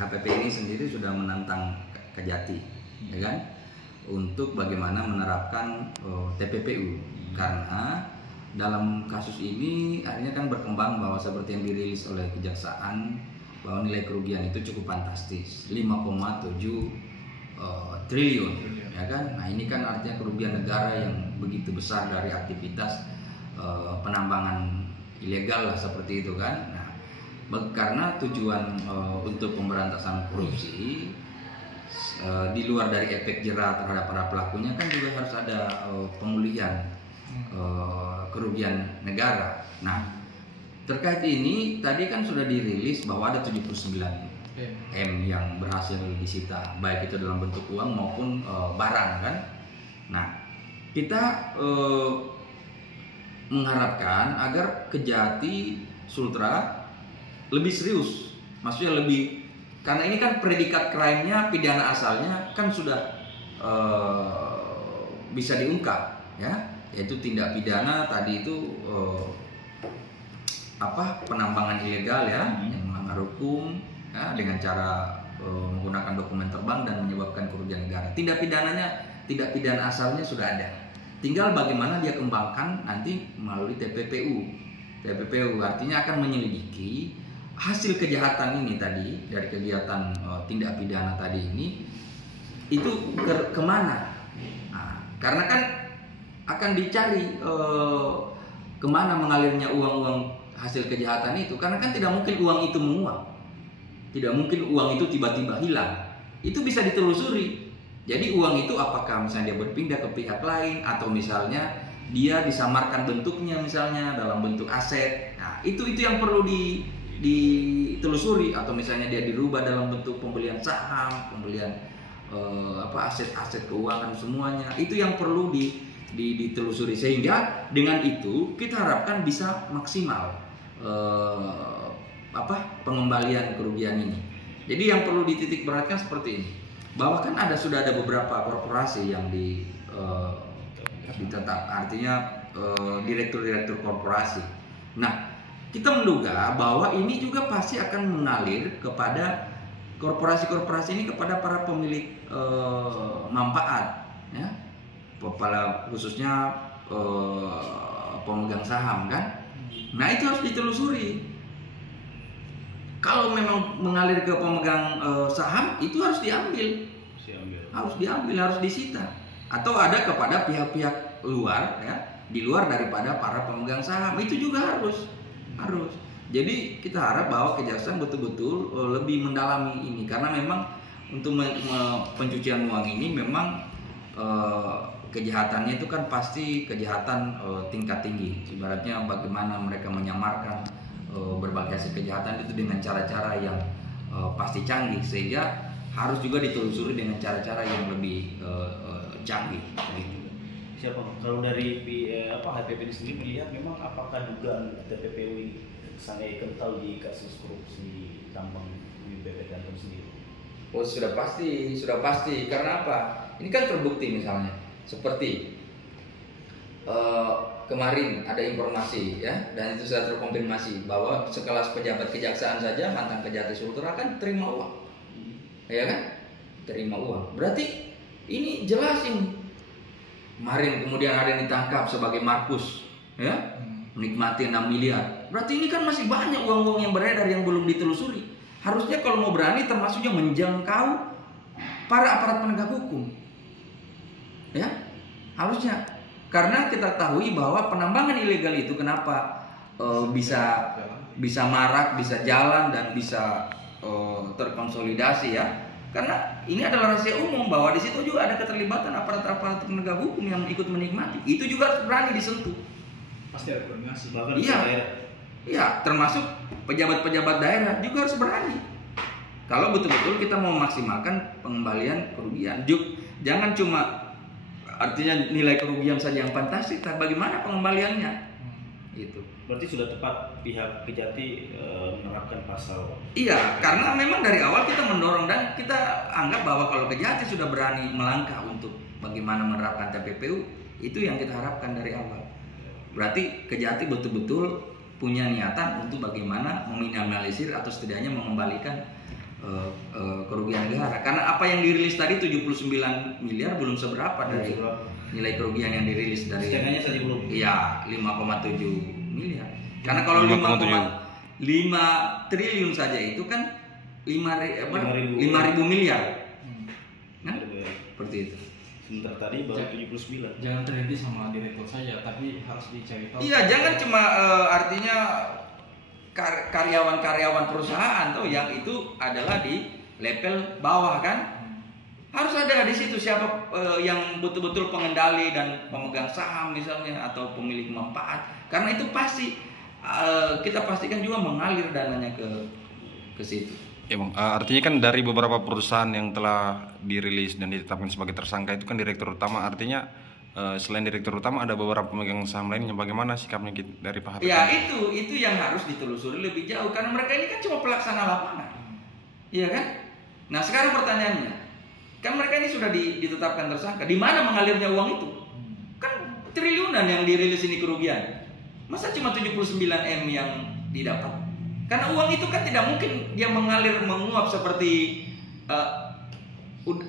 HPP ini sendiri sudah menantang Kejati, ya kan, untuk bagaimana menerapkan TPPU, karena dalam kasus ini akhirnya kan berkembang bahwa seperti yang dirilis oleh Kejaksaan bahwa nilai kerugian itu cukup fantastis, 5,7 triliun, ya kan. Nah ini kan artinya kerugian negara yang begitu besar dari aktivitas penambangan ilegal lah seperti itu kan. Nah, karena tujuan untuk pemberantasan korupsi di luar dari efek jera terhadap para pelakunya kan juga harus ada pemulihan kerugian negara. Nah, terkait ini tadi kan sudah dirilis bahwa ada 79 M yang berhasil disita, baik itu dalam bentuk uang maupun barang kan. Nah, kita mengharapkan agar Kejati Sultra lebih serius, maksudnya lebih, karena ini kan predikat crime-nya, pidana asalnya kan sudah bisa diungkap, ya, yaitu tindak pidana tadi itu penambangan ilegal ya, yang melanggar hukum ya, dengan cara menggunakan dokumen terbang dan menyebabkan kerugian negara. Tindak pidana asalnya sudah ada. Tinggal bagaimana dia kembangkan nanti melalui TPPU. TPPU artinya akan menyelidiki hasil kejahatan ini tadi dari kegiatan tindak pidana tadi ini itu kemana? Nah, karena kan akan dicari kemana mengalirnya uang-uang hasil kejahatan itu, karena kan tidak mungkin uang itu menguap, tidak mungkin uang itu tiba-tiba hilang. Itu bisa ditelusuri. Jadi uang itu apakah misalnya dia berpindah ke pihak lain, atau misalnya dia disamarkan bentuknya misalnya dalam bentuk aset. Nah, itu yang perlu ditelusuri, atau misalnya dia dirubah dalam bentuk pembelian saham, pembelian aset-aset keuangan semuanya. Itu yang perlu ditelusuri, sehingga dengan itu kita harapkan bisa maksimal pengembalian kerugian ini. Jadi yang perlu dititik beratkan seperti ini, bahwa kan sudah ada beberapa korporasi yang ditetap, artinya direktur-direktur korporasi. Nah, kita menduga bahwa ini juga pasti akan mengalir kepada korporasi-korporasi ini, kepada para pemilik manfaat, ya, khususnya pemegang saham kan. Nah itu harus ditelusuri. Kalau memang mengalir ke pemegang saham, itu harus diambil, harus disita, atau ada kepada pihak-pihak luar, ya, di luar daripada para pemegang saham, itu juga harus. Jadi kita harap bahwa Kejaksaan betul-betul lebih mendalami ini, karena memang untuk pencucian uang ini memang kejahatannya itu kan pasti kejahatan tingkat tinggi. Ibaratnya bagaimana mereka menyamarkan berbagai hasil kejahatan itu dengan cara-cara yang pasti canggih, sehingga harus juga ditelusuri dengan cara-cara yang lebih canggih gitu. Siapa kalau dari HPP ini sendiri melihat memang apakah dugaan TPPU ini sangat kental di kasus korupsi tambang di BP Gantung sendiri? Oh sudah pasti, karena apa? Ini kan terbukti misalnya seperti kemarin ada informasi, ya, dan itu sudah terkonfirmasi bahwa sekelas pejabat kejaksaan saja, mantan Kejati Sultra kan terima uang, ya kan, terima uang. Berarti ini jelas ini. Kemarin kemudian ada yang ditangkap sebagai Markus, ya, menikmati 6 miliar. Berarti ini kan masih banyak uang-uang yang beredar yang belum ditelusuri. Harusnya kalau mau berani termasuknya menjangkau para aparat penegak hukum, ya, harusnya. Karena kita ketahui bahwa penambangan ilegal itu kenapa bisa marak, bisa jalan, dan bisa terkonsolidasi, ya. Karena ini adalah rahasia umum bahwa di situ juga ada keterlibatan aparat-aparat penegak hukum yang ikut menikmati. Itu juga harus berani disentuh. Pasti ada koordinasi. Iya, termasuk pejabat-pejabat daerah juga harus berani. Kalau betul-betul kita mau memaksimalkan pengembalian kerugian, jangan cuma artinya nilai kerugian saja yang fantastis, tapi bagaimana pengembaliannya? Itu. Berarti sudah tepat pihak Kejati menerapkan pasal. Iya, karena memang dari awal kita mendorong, dan kita anggap bahwa kalau Kejati sudah berani melangkah untuk bagaimana menerapkan TPPU, itu yang kita harapkan dari awal. Berarti Kejati betul-betul punya niatan untuk bagaimana meminimalisir atau setidaknya mengembalikan bicara. Karena apa yang dirilis tadi 79 miliar belum seberapa dari nilai kerugian yang dirilis dari setengahnya saja belum. Iya, 5,7 miliar. Karena kalau 5,5 triliun saja itu kan 5.000 miliar. Nah, seperti itu. Sebentar tadi baru 79. Jangan terhenti sama direktur saja, tapi harus dicari tahu. Iya, jangan cuma artinya karyawan-karyawan perusahaan tuh yang itu adalah di level bawah kan. Harus ada di situ siapa yang betul-betul pengendali dan pemegang saham misalnya atau pemilik manfaat. Karena itu pasti kita pastikan juga mengalir dananya ke situ. Ya bang, artinya kan dari beberapa perusahaan yang telah dirilis dan ditetapkan sebagai tersangka itu kan direktur utama, artinya selain direktur utama ada beberapa pemegang saham lainnya. Bagaimana sikapnya dari Pak HPP? Ya itu yang harus ditelusuri lebih jauh karena mereka ini kan cuma pelaksana lapangan, iya kan? Nah sekarang pertanyaannya, kan mereka ini sudah ditetapkan tersangka, di mana mengalirnya uang itu? Kan triliunan yang dirilis ini kerugian, masa cuma 79 M yang didapat? Karena uang itu kan tidak mungkin dia menguap seperti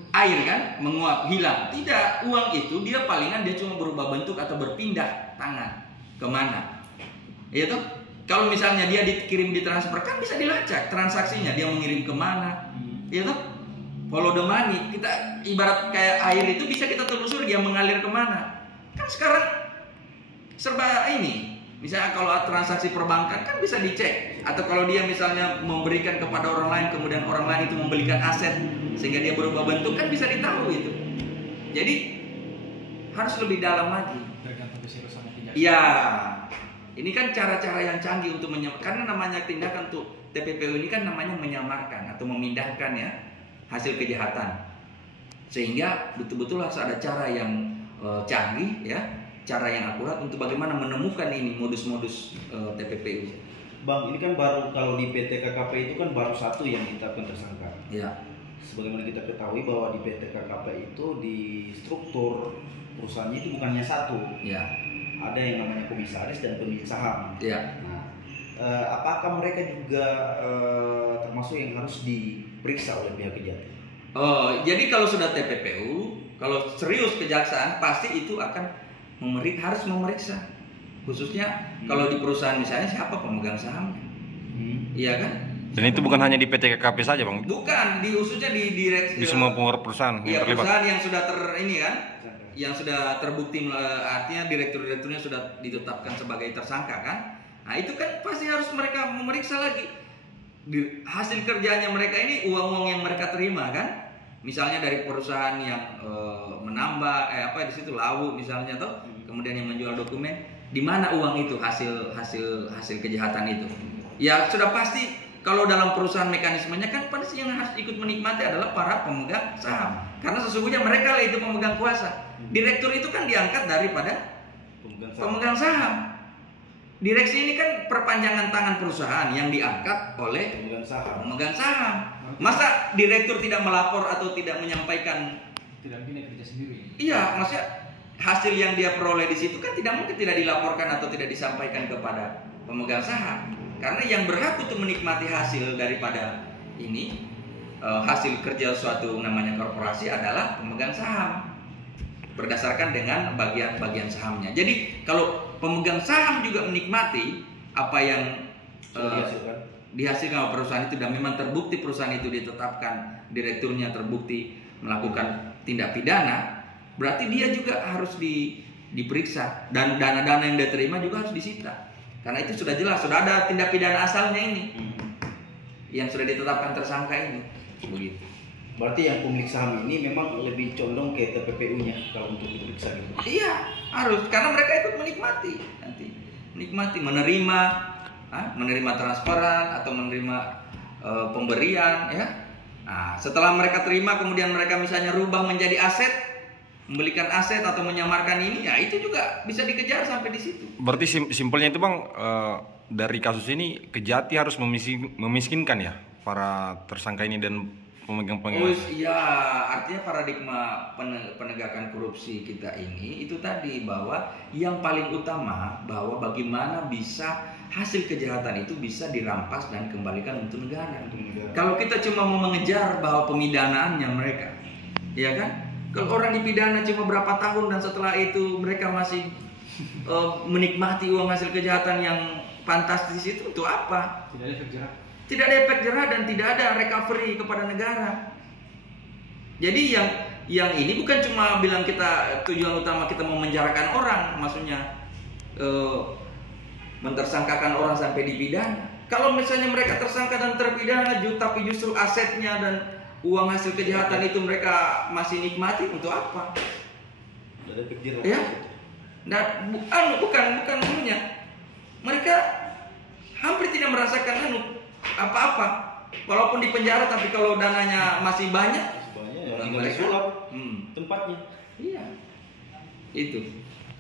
air kan, menguap hilang. Tidak, uang itu dia palingan dia cuma berubah bentuk atau berpindah tangan kemana. Iya toh? Kalau misalnya dia dikirim di transfer kan bisa dilacak transaksinya, dia mengirim kemana. Iya toh? Follow the money. Kita ibarat kayak air itu bisa kita telusuri dia mengalir kemana. Kan sekarang serba ini. Misalnya kalau transaksi perbankan kan bisa dicek. Atau kalau dia misalnya memberikan kepada orang lain, kemudian orang lain itu membelikan aset sehingga dia berubah bentuk, kan bisa ditahu itu. Jadi harus lebih dalam lagi. Tergantung keseriusannya kejaksaan. Iya, ini kan cara-cara yang canggih untuk karena namanya tindakan untuk TPPU ini kan namanya menyamarkan atau memindahkan ya hasil kejahatan. Sehingga betul-betul harus ada cara yang canggih ya, cara yang akurat untuk bagaimana menemukan ini modus-modus TPPU. Bang, ini kan baru kalau di PT KKP itu kan baru satu yang ditetapkan tersangka. Ya. Sebagaimana kita ketahui bahwa di PT KKP itu di struktur perusahaannya itu bukannya satu. Ya. Ada yang namanya komisaris dan pemilik saham. Ya. Nah, apakah mereka juga termasuk yang harus diperiksa oleh pihak kejati? Oh, jadi kalau sudah TPPU, kalau serius kejaksaan pasti itu akan harus memeriksa. Khususnya kalau di perusahaan misalnya siapa pemegang sahamnya. Iya kan? Dan itu bukan hanya di PT KKP saja bang? Bukan, khususnya di direksi. Di semua perusahaan yang terlibat. Perusahaan yang sudah yang sudah terbukti, artinya direktur-direkturnya sudah ditetapkan sebagai tersangka kan. Nah itu kan pasti harus mereka memeriksa lagi hasil kerjanya mereka ini, uang-uang yang mereka terima kan. Misalnya dari perusahaan yang menambah di situ lawu misalnya toh, kemudian yang menjual dokumen, di mana uang itu hasil kejahatan itu. Ya sudah pasti kalau dalam perusahaan mekanismenya kan pasti yang harus ikut menikmati adalah para pemegang saham. Karena sesungguhnya mereka lah itu pemegang kuasa. Direktur itu kan diangkat daripada pemegang saham. Direksi ini kan perpanjangan tangan perusahaan yang diangkat oleh pemegang saham. Masa direktur tidak melapor atau tidak menyampaikan, tidak mungkin kerja sendiri. Iya, maksudnya hasil yang dia peroleh di situ kan tidak mungkin tidak dilaporkan atau tidak disampaikan kepada pemegang saham. Karena yang berhak untuk menikmati hasil daripada ini hasil kerja suatu namanya korporasi adalah pemegang saham berdasarkan dengan bagian-bagian sahamnya. Jadi kalau pemegang saham juga menikmati apa yang dihasilkan oleh perusahaan itu dan memang terbukti perusahaan itu ditetapkan direkturnya terbukti melakukan tindak pidana, berarti dia juga harus diperiksa dan dana-dana yang dia terima juga harus disita. Karena itu sudah jelas, sudah ada tindak pidana asalnya ini yang sudah ditetapkan tersangka ini. Begitu. Berarti yang pemilik saham ini memang lebih condong ke TPPU-nya kalau untuk diperiksa gitu. Iya, harus karena mereka ikut menikmati nanti. Menerima transferan atau menerima pemberian ya. Nah, setelah mereka terima kemudian mereka misalnya rubah menjadi aset, membelikan aset atau menyamarkan ini, ya itu juga bisa dikejar sampai di situ. Berarti simpelnya itu bang, dari kasus ini kejati harus memiskinkan ya para tersangka ini dan pemegang-pemegang. Oh iya, artinya paradigma penegakan korupsi kita ini itu tadi bahwa yang paling utama bahwa bagaimana bisa hasil kejahatan itu bisa dirampas dan kembalikan untuk negara. Kalau kita cuma mau mengejar bahwa pemidanaannya mereka, ya kan? Kalau orang dipidana cuma berapa tahun dan setelah itu mereka masih menikmati uang hasil kejahatan yang fantastis itu untuk apa? Tidak ada efek jerah. Tidak ada efek jerah dan tidak ada recovery kepada negara. Jadi yang ini bukan cuma bilang kita tujuan utama kita mau menjarakan orang, maksudnya mentersangkakan orang sampai dipidana. Kalau misalnya mereka tersangka dan terpidana, tapi justru asetnya dan uang hasil kejahatan itu mereka masih nikmati, untuk apa? Tidak ada efek jerah. Ya, nah, bukan punya. Mereka hampir tidak merasakan apa-apa, walaupun di penjara, tapi kalau dananya masih banyak, Sebenarnya ya tinggal mereka disulap tempatnya. iya, itu.